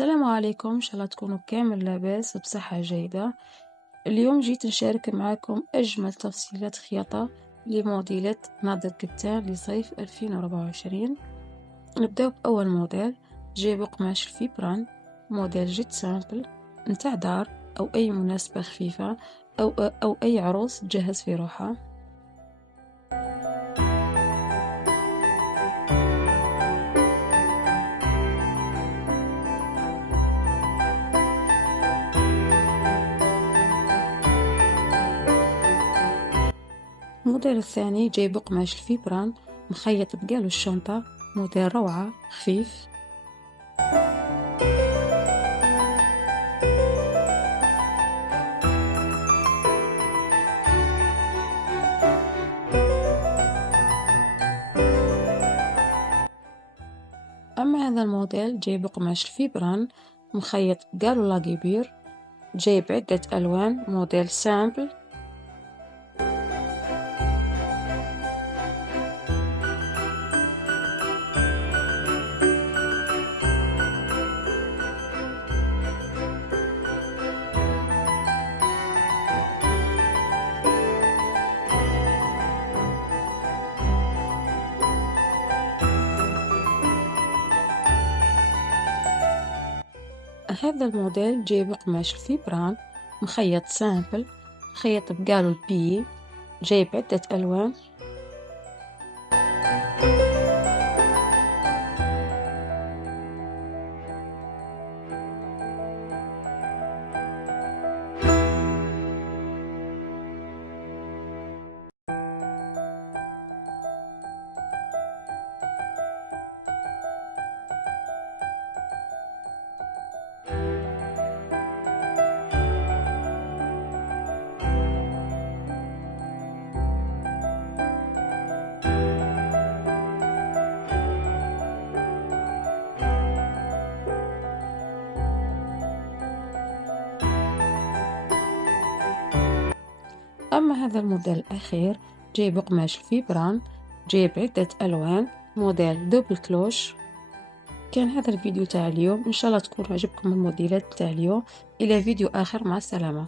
السلام عليكم، إن شاء الله تكونوا كامل لاباس بصحة جيدة. اليوم جيت نشارك معكم أجمل تفصيلات خياطة لموديلات ناظر كتان لصيف 2024. نبداو بأول موديل، جايب قماش الفيبران، موديل جيت سامبل نتاع دار أو أي مناسبة خفيفة أو أي عروس تجهز في روحها. الموديل الثاني جايب قماش الفيبران مخيط بقالو الشنطة، موديل روعة خفيف. أما هذا الموديل جايب قماش الفيبران مخيط بقالو لاقيبير، جايب عدة ألوان، موديل سامبل. هذا الموديل جايب قماش الفيبران مخيط سامبل، مخيط بقالو البي، جايب عدة ألوان. أما هذا الموديل الأخير جايب قماش الفيبران، جايب عدة ألوان، موديل دوبل كلوش. كان هذا الفيديو تاع اليوم، إن شاء الله تكون عجبكم الموديلات تاع اليوم. إلى فيديو آخر، مع السلامة.